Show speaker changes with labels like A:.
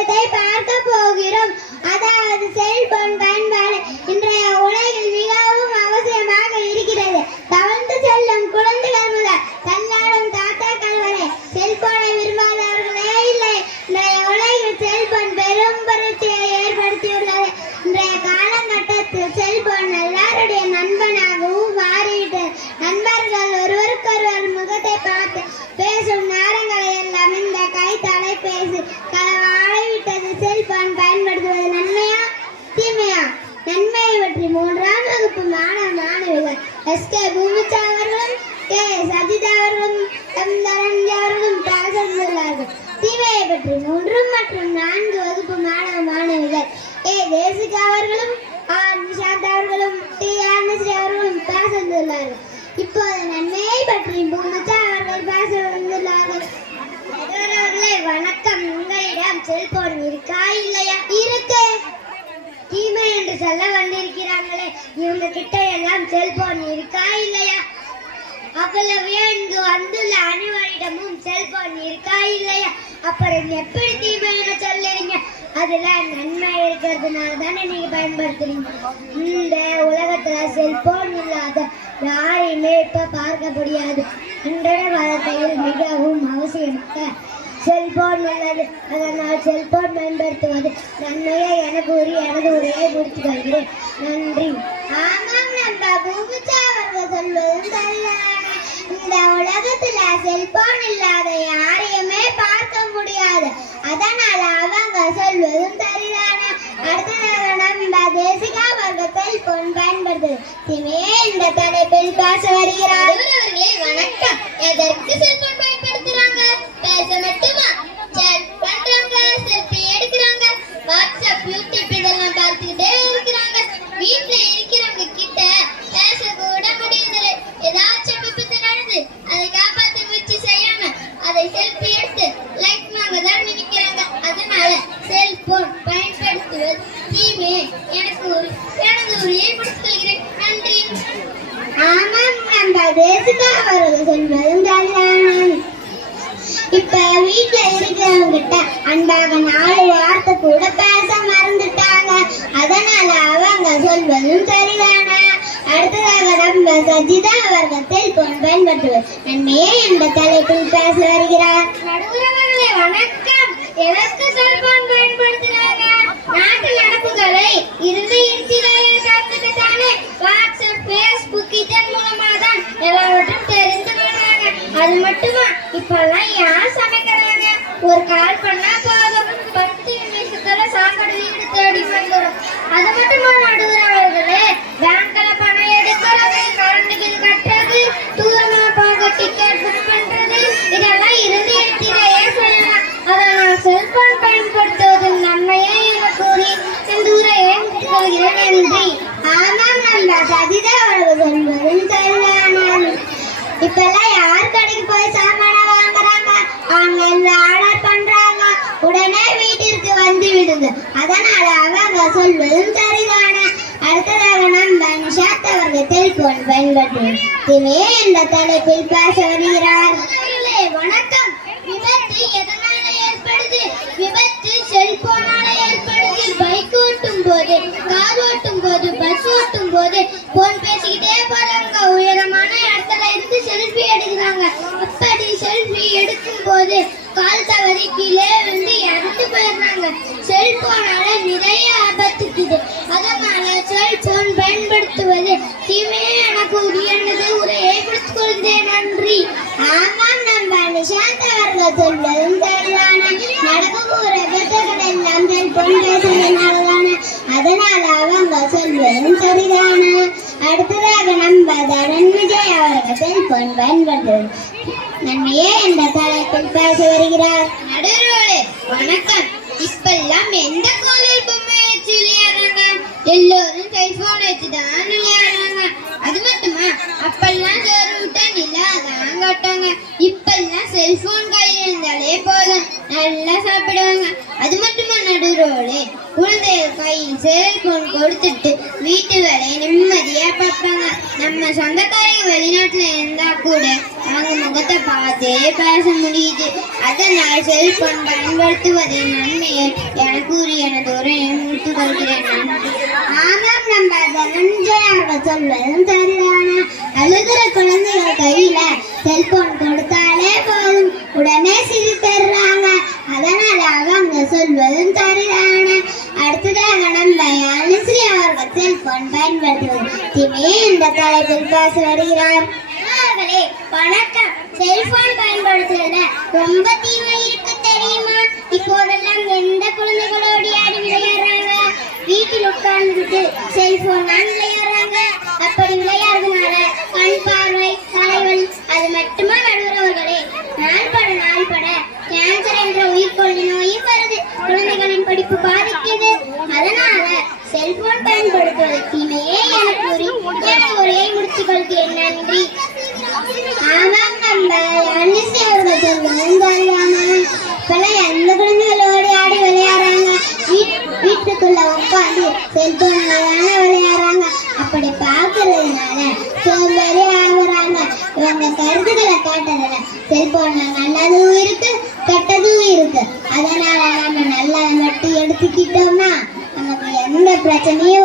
A: விஷயத்தை பார்க்க போகிறோம். அதாவது செல்போன் பயன்பாடு இன்றைய உலகில் மிகவும் அவசியமாக இருக்கிறது. தவழ்ந்து செல்லும் குழந்தைகள் முதல் தள்ளாடும் தாத்தாக்கள் வரை செல்போனை விரும்பாதவர்களே இல்லை. இன்றைய உலகில் செல்போன் பெரும் புரட்சியை ஏற்படுத்தியுள்ளது. இன்றைய காலகட்டத்தில் செல்போன் எல்லாருடைய நண்பனாகவும் மாறிவிட்டது நண்பர்கள் ஒருவருக்கொருவர் முகத்தை பார்த்து பேசும் எஸ் கே பூமிச்சா அவர்களும் கே சஜிதா அவர்களும் எம் தரண்ஜி அவர்களும் பேசுகிறார்கள் தீமையை பற்றி மூன்று மற்றும் நான்கு வகுப்பு மாணவ மாணவிகள். ஏ. தேசிகா அவர்களும் ஆர். நிஷாந்த் அவர்களும் டி. ஆனஸ்ரீ அவர்களும் பேசுகிறார்கள் இப்போது நன்மையை பற்றி பூமிச்சா அவர்கள் பேச வந்துள்ளார்கள்
B: அவர்களே வணக்கம் உங்களிடம்
A: செல்போன் இருக்கா இல்லையா இருக்கு
B: தீமை என்று சொல்ல வந்திருக்கிறாங்களே
A: இவங்க
B: கிட்ட எல்லாம் செல்போன் இருக்கா இல்லையா?
A: அவ்வளவே இங்கு வந்துள்ள அனைவரிடமும் செல்போன் இருக்கா
B: இல்லையா?
A: அப்புறம் எப்படி
B: தீமை சொல்லுறீங்க?
A: அதுல நன்மை இருக்கிறதுனால தானே நீங்க பயன்படுத்துறீங்க.
B: இந்த
A: உலகத்துல செல்போன் இல்லாத யாரையுமே இப்ப பார்க்க முடியாது. அன்றாட வாழ்க்கையில் மிகவும் அவசியமாக செல்போன் உள்ளது அதனால் செல்போன் பயன்படுத்துவது நன்மையை என கூறி எனது உரையை முடித்துக் கொள்கிறேன். நன்றி. ஆமாம் நம்ம பூமிச்சா அவர்கள் சொல்வதும் சரிதானே. இந்த உலகத்துல செல்போன் இல்லாத யாரையுமே பார்க்க முடியாது. அதனால அவங்க சொல்வதும் சரிதானே. அடுத்ததாக நம்ம தேசிகா அவர்கள் செல்போன் பயன்படுத்துது. திமே இந்த தலைப்பில் பேச வருகிறார்
B: வணக்கம். எதற்கு செல்போன் பேச மட்டுமா சேட் பண்றாங்க செல்ஃபி எடுக்கிறாங்க. வாட்ஸ்அப் யூடியூப் இதெல்லாம் பார்த்துக்கிட்டே இருக்கிறாங்க. வீட்ல இருக்கிறவங்க கிட்ட பேச கூட முடியதில்லை ஏதாச்சும் விபத்து நடந்து அதை காப்பாத்த முயற்சி செய்யாம அதை செல்ஃபி எடுத்து லைக் வாங்க தான் நினைக்கிறாங்க அதனால செல்போன் பயன்படுத்துவது தீமே. எனக்கு ஒரு எனது ஒரு முடித்துக் கொள்கிறேன் நன்றி.
A: ஆமாம் நம்ம தேசிகா அவர்கள் சொல்வதும் சரிதான். இப்ப வீட்டுல இருக்கிறவங்க கிட்ட அன்பாக நாலு வார்த்தை கூட பேச மறந்துட்டாங்க. அதனால அவங்க சொல்வதும் சரிதானா? அடுத்ததாக நம்ம சஜிதா அவர்கள் செல்போன் பயன்படுத்துவது நன்மையே என்ற தலைப்பில் பேச வருகிறார்.
B: நடுவர்களே வணக்கம். எனக்கு செல்போன் பயன்படுத்துறாங்க? நாட்டு நடப்புகளை இருந்து இருக்கிறார்கள் தானே வாட்ஸ்அப் ஃபேஸ்புக் இதன் மூலமாக தான் எல்லாவற்றும் தெரியும் அது மட்டுமா இப்பெல்லாம் யார் சமைக்கிறாங்க? ஒரு கால் பண்ணா போதும். பத்து நிமிஷத்துல சாப்பாடு வீடு தேடி வந்துடும் அது மட்டுமா நடுவுறவர்களே அவர்களே
A: விடுது அதனால அவங்க சொல்வதும் சரிதான? அடுத்ததாக நம்ம நிஷாத் அவர்கள் செல்போன் பயன்படுத்துவோம் திமே என்ற தலைப்பில் பேச வருகிறார்.
B: வணக்கம். விபத்து எதனால ஏற்படுது? விபத்து செல்போனால ஏற்படுது. பைக் ஓட்டும் போது கார் ஓட்டும் போது பஸ் ஓட்டும் போது போன் பேசிக்கிட்டே போறாங்க உயரமான இடத்துல இருந்து செல்ஃபி எடுக்கிறாங்க. அப்படி செல்ஃபி எடுக்கும் போது கால் தவறி கீழே வந்து இறந்து போயிடுறாங்க. செல்போனால நிறைய ஆபத்துக்குது. அதனால செல்போன் பயன்படுத்துவது தீமையே எனக்கு உரியனது உரையை கொடுத்து கொள்கிறேன் நன்றி.
A: ஆமாம் நம்ம நிஷாந்த் அவர்கள் சொல்வதும் சரிதான நடக்க போற விபத்துகள் எல்லாம் செல்போன் பேசுறதுனாலதானே அதனால அவங்க சொல்வதும் அடுத்ததாக நம்ம தரன் விஜய் அவர்கள் செல்போன் பயன்படுத்துவது நன்மையே என்ற தலைப்பில் பேச வருகிறார்.
B: நடுவர்களே வணக்கம். இப்பெல்லாம் எந்த கோவில் பொம்மை வச்சு விளையாடுறாங்க எல்லோரும் செல்போன் வச்சு தான் விளையாடுறாங்க. அது மட்டுமா? அப்பெல்லாம் சோறு விட்டா நிலா தான் காட்டாங்க இப்பெல்லாம் செல்போன் கையில் இருந்தாலே போதும். நல்லா சாப்பிடுவாங்க. அது மட்டுமா நடுரோடு? குழந்தைகள் கையில் செல்போன் கொடுத்துட்டு வீட்டு வேலையை பார்ப்பாங்க நம்ம சொந்தக்காரங்க வெளிநாட்டுல இருந்தா கூட அவங்க முகத்தை பார்த்தே பேச முடியுது. அதனால் செல்போன் பயன்படுத்துவதை நன்மையை. எனக்கு உரிய எனது ஒரு முடித்து கொள்கிறேன். நன்றி.
A: ஆமாம் நம்ம தனஞ்சய சொல்வதும் சரிதான அழுகிற குழந்தைகள் கையில செல்போன் சிட்னி இந்த தலைப்பில் பேச வருகிறார் வணக்கம். செல்போன் பயன்படுத்துறதுல ரொம்ப தீமை தெரியுமா? இப்போதெல்லாம் எந்த குழந்தைகளோடு விளையாடுறாங்க? வீட்டில் உட்கார்ந்துட்டு செல்போன் தான் விளையாடுறாங்க. அப்படி விளையாடுறதுனால கண் பார்வை தலைவலி அது மட்டுமா நடுகிறவர்களே நாள் பட நாள் பட கேன்சர் என்ற நோயும் வருது. குழந்தைகளின் படிப்பு பாதிக்குது அதனால செல்போன் பயன்படுத்துவது அப்படி பார்க்கறதுனால சோம்பேறி கருத்துக்களை காட்டுறதுல செல்போன்ல நல்லதும் இருக்கு கெட்டதும் இருக்கு. அதனால நம்ம நல்லதை மட்டும் எடுத்துக்கிட்டோம்னா நமக்கு எந்த பிரச்சனையும்